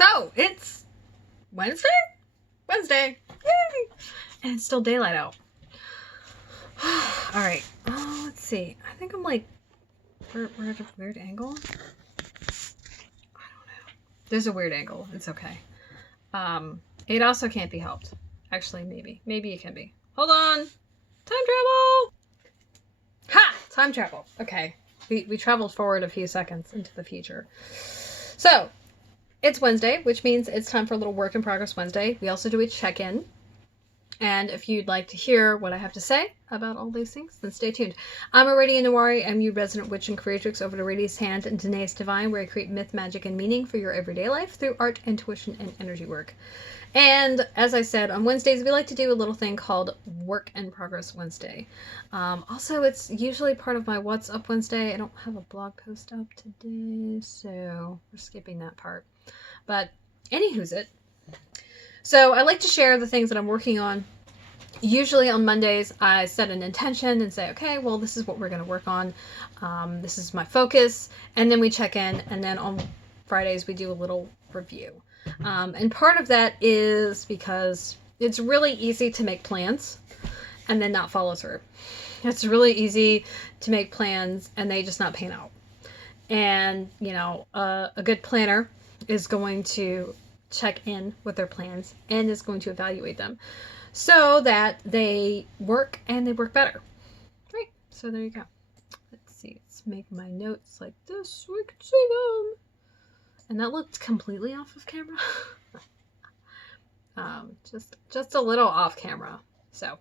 So, it's Wednesday? Wednesday. Yay! And it's still daylight out. Alright. Oh, let's see. I think I'm like... We're at a weird angle? I don't know. There's a weird angle. It's okay. It also can't be helped. Actually, maybe. Maybe it can be. Hold on! Time travel! Ha! Time travel. Okay. We traveled forward a few seconds into the future. So, it's Wednesday, which means it's time for a little Work in Progress Wednesday. We also do a check-in. And if you'd like to hear what I have to say about all these things, then stay tuned. I'm Aradia Nawari. I'm your resident witch and creatrix over to Radia's Hand and Danae's Divine, where I create myth, magic, and meaning for your everyday life through art, intuition, and energy work. And as I said, on Wednesdays, we like to do a little thing called Work in Progress Wednesday. Also, it's usually part of my What's Up Wednesday. I don't have a blog post up today, so we're skipping that part. But anywho's it. So I like to share the things that I'm working on. Usually on Mondays, I set an intention and say, okay, well, this is what we're going to work on. This is my focus. And then we check in. And then on Fridays, we do a little review. And part of that is because it's really easy to make plans and then not follow through. It's really easy to make plans and they just not pan out. And, you know, a good planner is going to check in with their plans and is going to evaluate them so that they work and they work better. Right. So there you go. Let's see. Let's make my notes like this so we can see them. And that looked completely off of camera. Just a little off camera. So,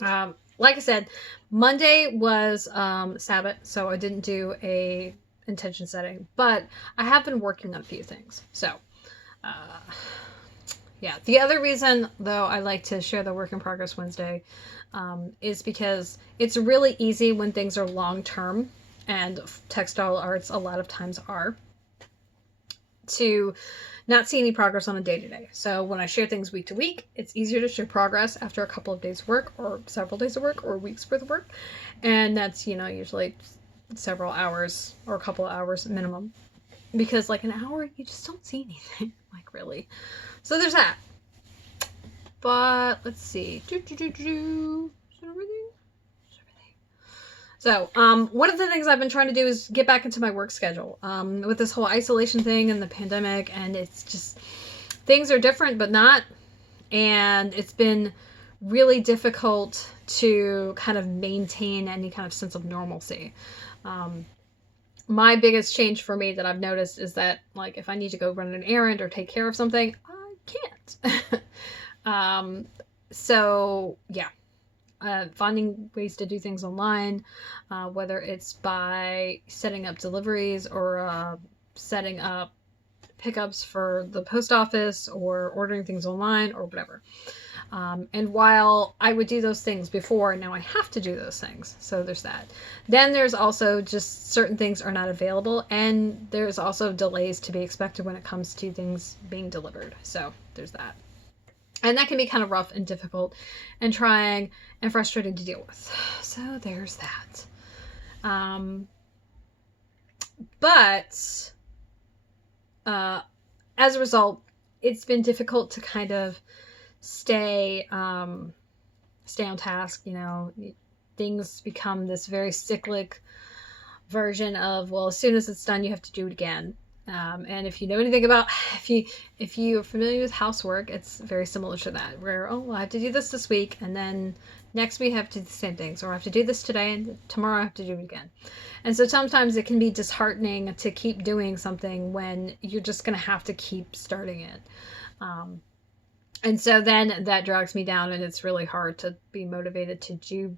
like I said, Monday was Sabbath, so I didn't do a intention setting, but I have been working on a few things. So, yeah. The other reason, though, I like to share the Work in Progress Wednesday is because it's really easy when things are long-term, and textile arts a lot of times are, to not see any progress on a day-to-day. So when I share things week to week, it's easier to share progress after a couple of days of work, or several days of work, or weeks worth of work. And that's, you know, usually several hours or a couple of hours minimum. Because like an hour, you just don't see anything, like really. So there's that. But let's see. Is that everything? So, one of the things I've been trying to do is get back into my work schedule. With this whole isolation thing and the pandemic, and it's just, things are different, but not. And it's been really difficult to kind of maintain any kind of sense of normalcy. My biggest change for me that I've noticed is that, like, if I need to go run an errand or take care of something, I can't. So, yeah. Finding ways to do things online, whether it's by setting up deliveries or setting up pickups for the post office or ordering things online or whatever. And while I would do those things before, now I have to do those things. So there's that. Then there's also just certain things are not available, and there's also delays to be expected when it comes to things being delivered. So there's that. And that can be kind of rough and difficult and trying and frustrating to deal with. So there's that. But as a result, it's been difficult to kind of stay on task. You know, things become this very cyclic version of, well, as soon as it's done, you have to do it again. And if you know anything about, if you are familiar with housework, it's very similar to that, where, oh, well, I have to do this week, and then next week I have to do the same things, or I have to do this today, and tomorrow I have to do it again. And so sometimes it can be disheartening to keep doing something when you're just going to have to keep starting it. And so then that drags me down, and it's really hard to be motivated to do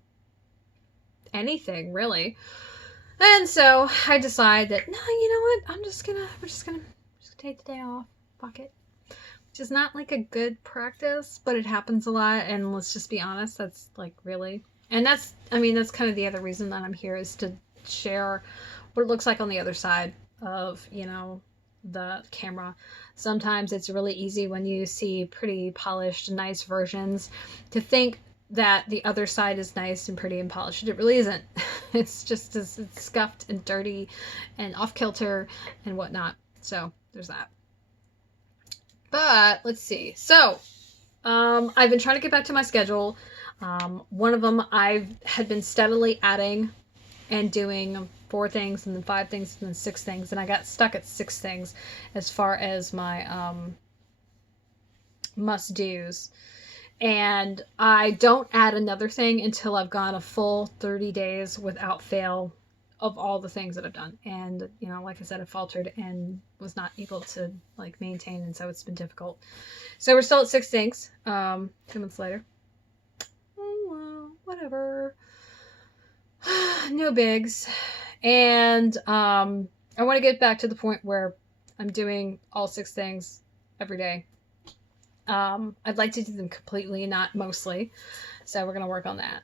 anything, really. And so I decide that, no, you know what? We're just gonna take the day off. Fuck it. Which is not like a good practice, but it happens a lot. And let's just be honest, that's like really, and that's kind of the other reason that I'm here, is to share what it looks like on the other side of, you know, the camera. Sometimes it's really easy when you see pretty polished, nice versions to think that the other side is nice and pretty and polished. It really isn't. It's just it's scuffed and dirty and off kilter and whatnot. So there's that. But let's see. So I've been trying to get back to my schedule. One of them I had been steadily adding and doing 4 things and then 5 things and then 6 things, and I got stuck at 6 things as far as my must do's. And I don't add another thing until I've gone a full 30 days without fail of all the things that I've done. And, you know, like I said, I faltered and was not able to like maintain, and so it's been difficult. So we're still at 6 things 2 months later. Oh well, whatever. No bigs. And I want to get back to the point where I'm doing all 6 things every day. I'd like to do them completely, not mostly. So we're going to work on that.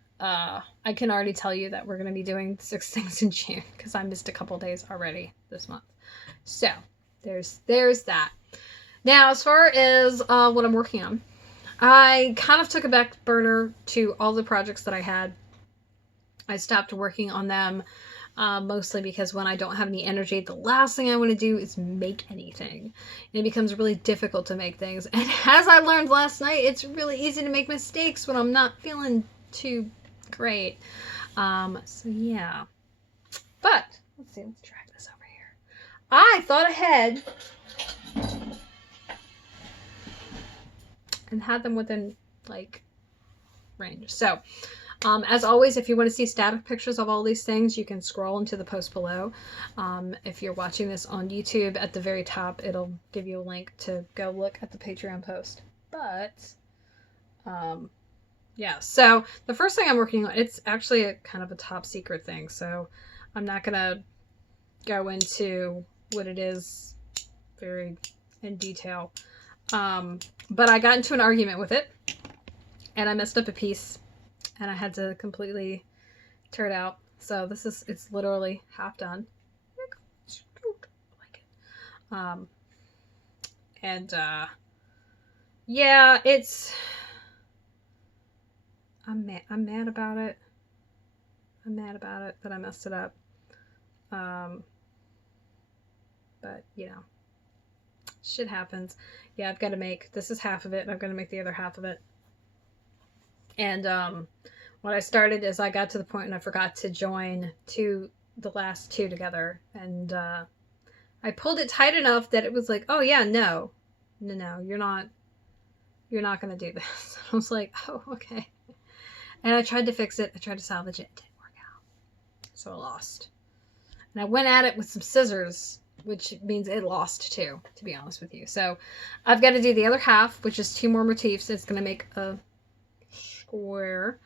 I can already tell you that we're going to be doing 6 things in June because I missed a couple days already this month. So there's that. Now, as far as what I'm working on, I kind of took a back burner to all the projects that I had. I stopped working on them mostly because when I don't have any energy, the last thing I want to do is make anything. And it becomes really difficult to make things. And as I learned last night, it's really easy to make mistakes when I'm not feeling too great. So yeah. But, let's see, let's drag this over here. I thought ahead and had them within, like, range. So, as always, if you want to see static pictures of all these things, you can scroll into the post below. If you're watching this on YouTube, at the very top, it'll give you a link to go look at the Patreon post. But, yeah. So, the first thing I'm working on, it's actually a kind of a top secret thing. So, I'm not going to go into what it is very in detail. But I got into an argument with it, and I messed up a piece. And I had to completely tear it out. So it's literally half done. Yeah, I'm mad about it. I'm mad about it that I messed it up. But you know, shit happens. Yeah, I've got to make, this is half of it, and I've got to make the other half of it. And what I started is I got to the point and I forgot to join the last 2 together. And I pulled it tight enough that it was like, oh yeah, no, you're not going to do this. I was like, oh, okay. And I tried to fix it. I tried to salvage it. It didn't work out. So I lost. And I went at it with some scissors, which means it lost too, to be honest with you. So I've got to do the other half, which is 2 more motifs. It's going to make a square,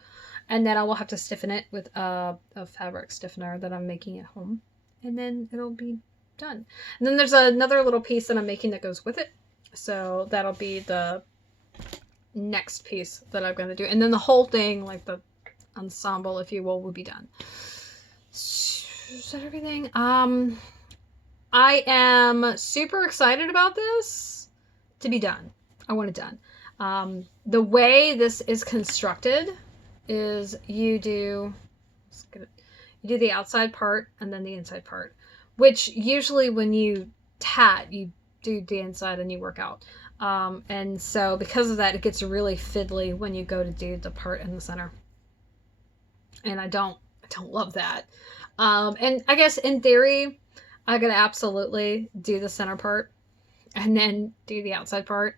and then I will have to stiffen it with a fabric stiffener that I'm making at home, and then it'll be done. And then there's another little piece that I'm making that goes with it, so that'll be the next piece that I'm going to do, and then the whole thing, like the ensemble, if you will be done. Is that everything? I am super excited about this to be done. I want it done. The way this is constructed is you do the outside part and then the inside part, which usually when you tat, you do the inside and you work out. And so because of that, it gets really fiddly when you go to do the part in the center. And I don't love that. And I guess in theory, I could absolutely do the center part and then do the outside part.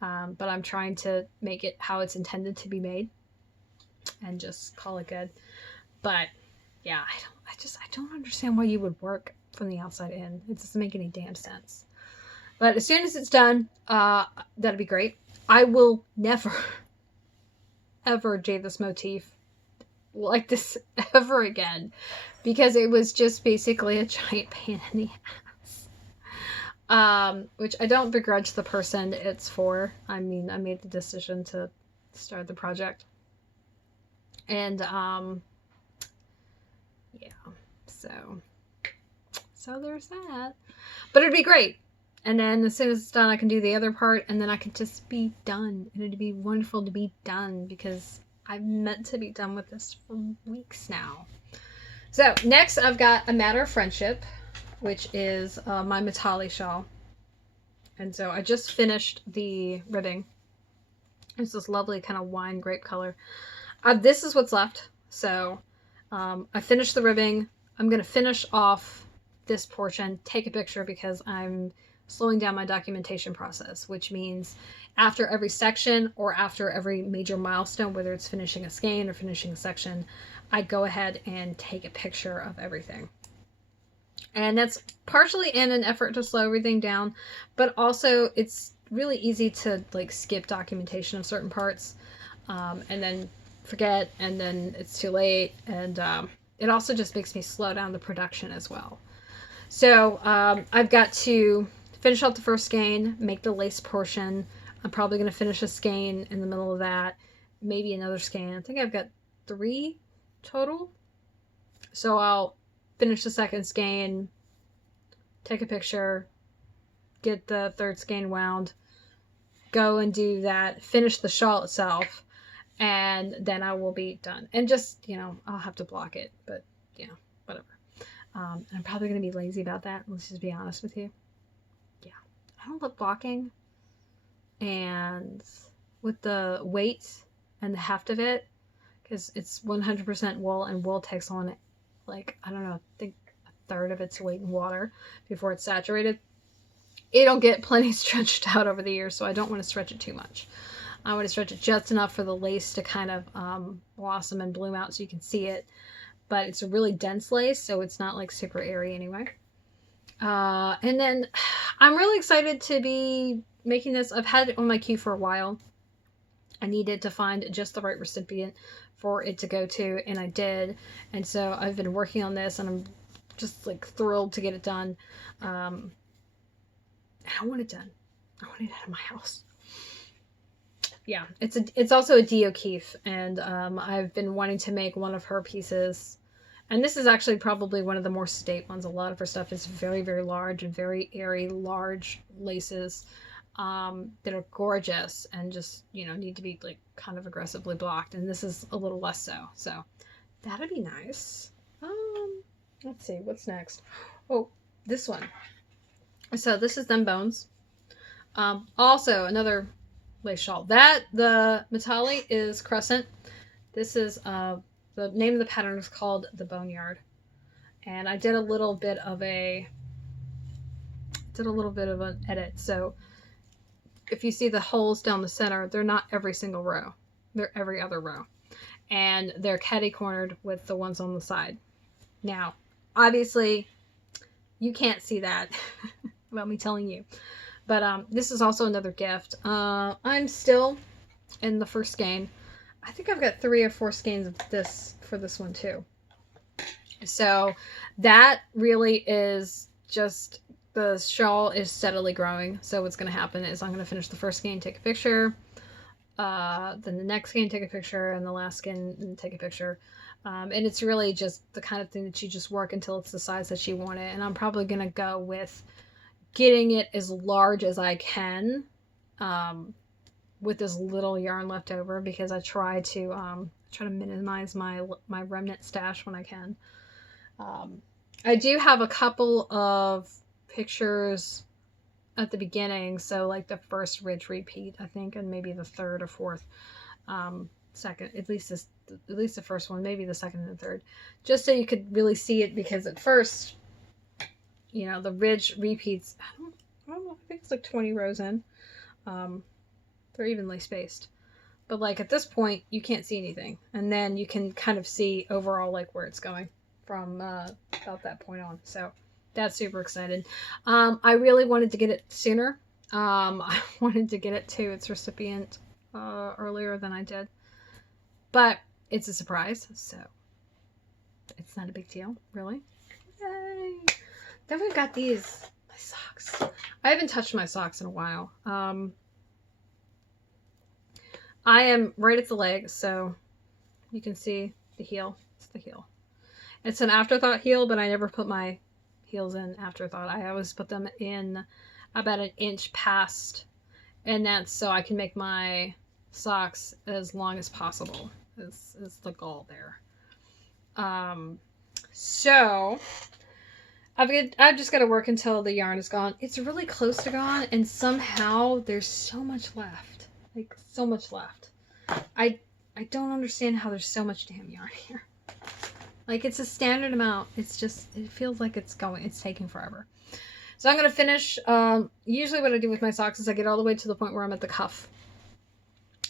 But I'm trying to make it how it's intended to be made and just call it good. But yeah, I don't understand why you would work from the outside in. It doesn't make any damn sense. But as soon as it's done, that'd be great. I will never, ever do this motif like this ever again, because it was just basically a giant pain in the ass. Which I don't begrudge the person it's for. I mean, I made the decision to start the project. And, yeah, so there's that. But it'd be great. And then as soon as it's done, I can do the other part, and then I can just be done. And it'd be wonderful to be done, because I've meant to be done with this for weeks now. So next I've got A Matter of Friendship, which is my Matali shawl. And so I just finished the ribbing. It's this lovely kind of wine grape color. This is what's left. So I finished the ribbing. I'm going to finish off this portion, take a picture, because I'm slowing down my documentation process, which means after every section or after every major milestone, whether it's finishing a skein or finishing a section, I go ahead and take a picture of everything. And that's partially in an effort to slow everything down, but also it's really easy to like skip documentation of certain parts and then forget, and then it's too late. And it also just makes me slow down the production as well. So I've got to finish out the first skein, make the lace portion. I'm probably going to finish a skein in the middle of that, maybe another skein. I think I've got 3 total. So I'll finish the second skein, take a picture, get the third skein wound, go and do that, finish the shawl itself, and then I will be done. And just, you know, I'll have to block it, but you know, whatever. I'm probably going to be lazy about that. Let's just be honest with you. Yeah. I don't love blocking. And with the weight and the heft of it, because it's 100% wool, and wool takes on, like, I don't know, I think a third of its weight in water before it's saturated. It'll get plenty stretched out over the years, so I don't want to stretch it too much. I want to stretch it just enough for the lace to kind of blossom and bloom out so you can see it. But it's a really dense lace, so it's not like super airy anyway. And then I'm really excited to be making this. I've had it on my queue for a while. I needed to find just the right recipient for it to go to, and I did. And so I've been working on this, and I'm just like thrilled to get it done. I want it done. I want it out of my house. Yeah, it's also a Dee O'Keefe, and I've been wanting to make one of her pieces, and this is actually probably one of the more sedate ones. A lot of her stuff is very, very large and very airy, large laces that are gorgeous and just, you know, need to be like kind of aggressively blocked, and this is a little less so that'd be nice. Let's see what's next. Oh, this one. So this is Them Bones. Also another lace shawl. That the Matali is Crescent. This is the name of the pattern is called the Boneyard, and I did a little bit of an edit. So if you see the holes down the center, they're not every single row, they're every other row, and they're catty cornered with the ones on the side. Now obviously you can't see that without me telling you. But this is also another gift. I'm still in the first skein. I think I've got 3 or 4 skeins of this for this one too. So that really is just, the shawl is steadily growing. So what's going to happen is I'm going to finish the first skein, take a picture. Then the next skein, take a picture. And the last skein, take a picture. And it's really just the kind of thing that you just work until it's the size that you want it. And I'm probably going to go with getting it as large as I can with as little yarn left over, because I try to minimize my remnant stash when I can. I do have a couple of pictures at the beginning, so like the first ridge repeat, I think, and maybe the 3rd or 4th second, at least the first one, maybe the second and the third, just so you could really see it, because at first, you know, the ridge repeats, I don't know, I think it's like 20 rows in. They're evenly spaced. But like at this point, you can't see anything. And then you can kind of see overall like where it's going from about that point on. So that's super excited. I really wanted to get it sooner. I wanted to get it to its recipient earlier than I did. But it's a surprise, so it's not a big deal, really. Yay! Then we've got these, my socks. I haven't touched my socks in a while. I am right at the leg, so you can see the heel. It's the heel. It's an afterthought heel, but I never put my heels in afterthought. I always put them in about an inch past, and that's so I can make my socks as long as possible. Is the goal there. So I've just got to work until the yarn is gone. It's really close to gone, and somehow there's so much left. Like, so much left. I don't understand how there's so much damn yarn here. Like, it's a standard amount. It's just, it feels like it's taking forever. So I'm going to finish, usually what I do with my socks is I get all the way to the point where I'm at the cuff.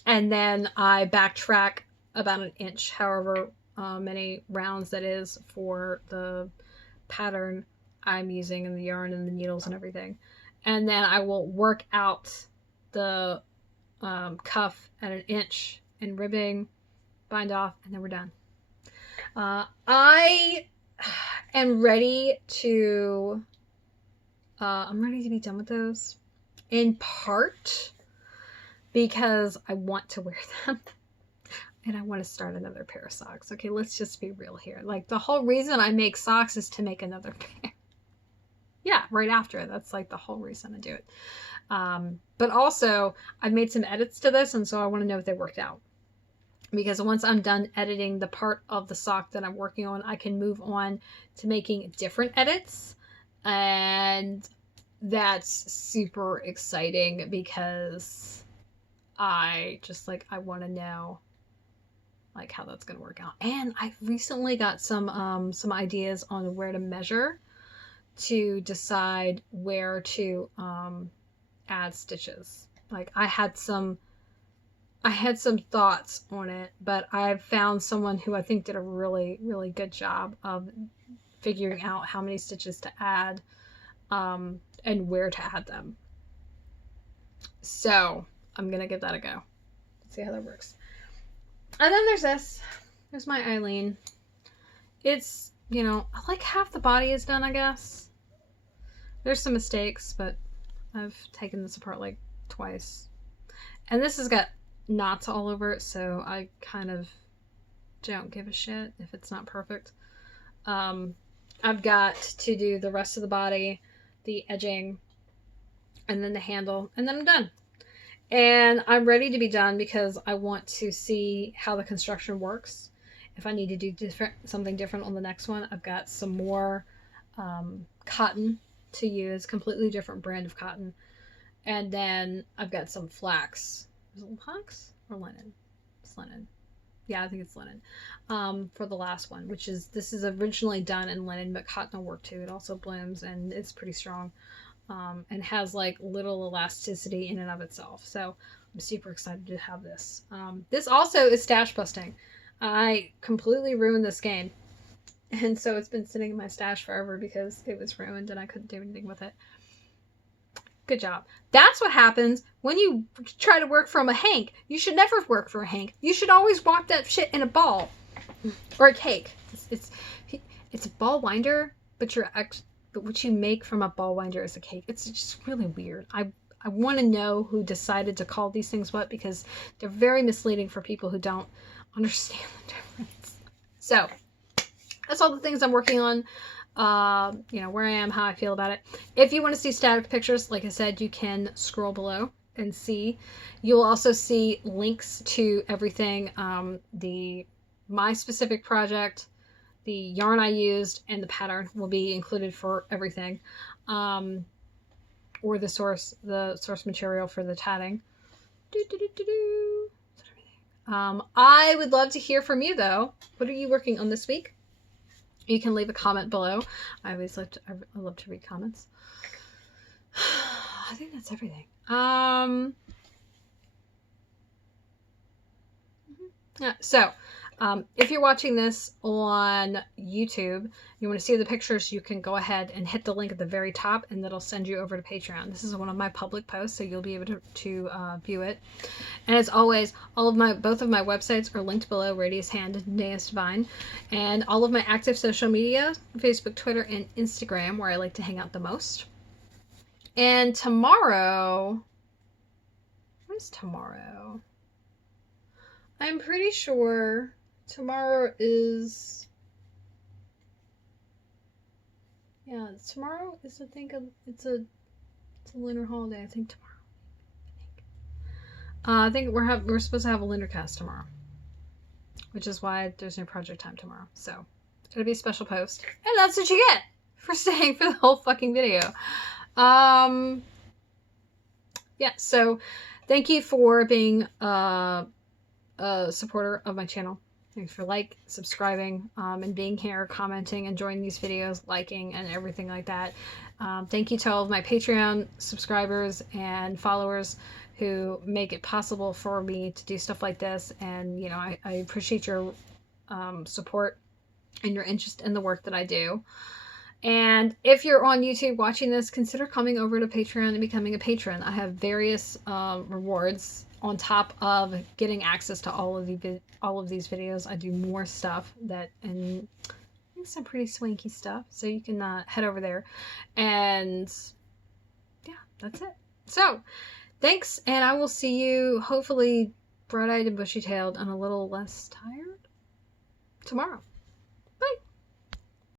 And then I backtrack about an inch, however many rounds that is for the pattern I'm using and the yarn and the needles and everything. And then I will work out the cuff at an inch and ribbing, bind off, and then we're done. I am ready to I'm ready to be done with those, in part because I want to wear them and I want to start another pair of socks. Okay, let's just be real here. Like, the whole reason I make socks is to make another pair. Yeah, right after it. That's like the whole reason I do it. But also, I've made some edits to this, and so I want to know if they worked out. Because once I'm done editing the part of the sock that I'm working on, I can move on to making different edits. And that's super exciting because I want to know like how that's going to work out. And I've recently got some ideas on where to measure to decide where to add stitches. Like, I had some thoughts on it, but I've found someone who I think did a really, really good job of figuring out how many stitches to add and where to add them. So I'm gonna give that a go. See how that works. And then there's this. There's my Eileen. It's, like half the body is done, I guess. There's some mistakes, but I've taken this apart like twice. And this has got knots all over it, so I kind of don't give a shit if it's not perfect. I've got to do the rest of the body, the edging, and then the handle, and then I'm done. And I'm ready to be done because I want to see how the construction works. If I need to do something different on the next one, I've got some more cotton to use, completely different brand of cotton. And then I've got some flax. Is it flax or linen? It's linen. Yeah, I think it's linen. For the last one, this is originally done in linen, but cotton will work too. It also blooms and it's pretty strong. And has like little elasticity in and of itself. So I'm super excited to have this. This also is stash busting. I completely ruined this game. And so it's been sitting in my stash forever because it was ruined and I couldn't do anything with it. Good job. That's what happens when you try to work from a hank. You should never work for a hank. You should always walk that shit in a ball. Or a cake. It's a ball winder, but what you make from a ball winder is a cake. It's just really weird. I want to know who decided to call these things what, because they're very misleading for people who don't understand the difference. So that's all the things I'm working on. Where I am, how I feel about it. If you want to see static pictures, like I said, you can scroll below and see. You'll also see links to everything. My specific project, the yarn I used, and the pattern will be included for everything. Or the source material for the tatting. I would love to hear from you though. What are you working on this week? You can leave a comment below. I love to read comments. I think that's everything. So if you're watching this on YouTube, you want to see the pictures, you can go ahead and hit the link at the very top and that'll send you over to Patreon. This is one of my public posts, so you'll be able to view it. And as always, both of my websites are linked below, Radius Hand and Nails Divine. And all of my active social media, Facebook, Twitter, and Instagram, where I like to hang out the most. And tomorrow, what is tomorrow? I'm pretty sure tomorrow is, tomorrow is it's a lunar holiday. I think tomorrow. I think we're supposed to have a lunar cast tomorrow, which is why there's no project time tomorrow. So it'll be a special post, and that's what you get for staying for the whole fucking video. Yeah, so thank you for being a supporter of my channel. Thanks for subscribing, and being here, commenting, enjoying these videos, liking, and everything like that. Thank you to all of my Patreon subscribers and followers who make it possible for me to do stuff like this. And, you know, I appreciate your support and your interest in the work that I do. And if you're on YouTube watching this, consider coming over to Patreon and becoming a patron. I have various rewards on top of getting access to all of these videos. I do more stuff and some pretty swanky stuff, so you can head over there. And yeah, that's it. So thanks, and I will see you hopefully bright-eyed and bushy-tailed and a little less tired tomorrow.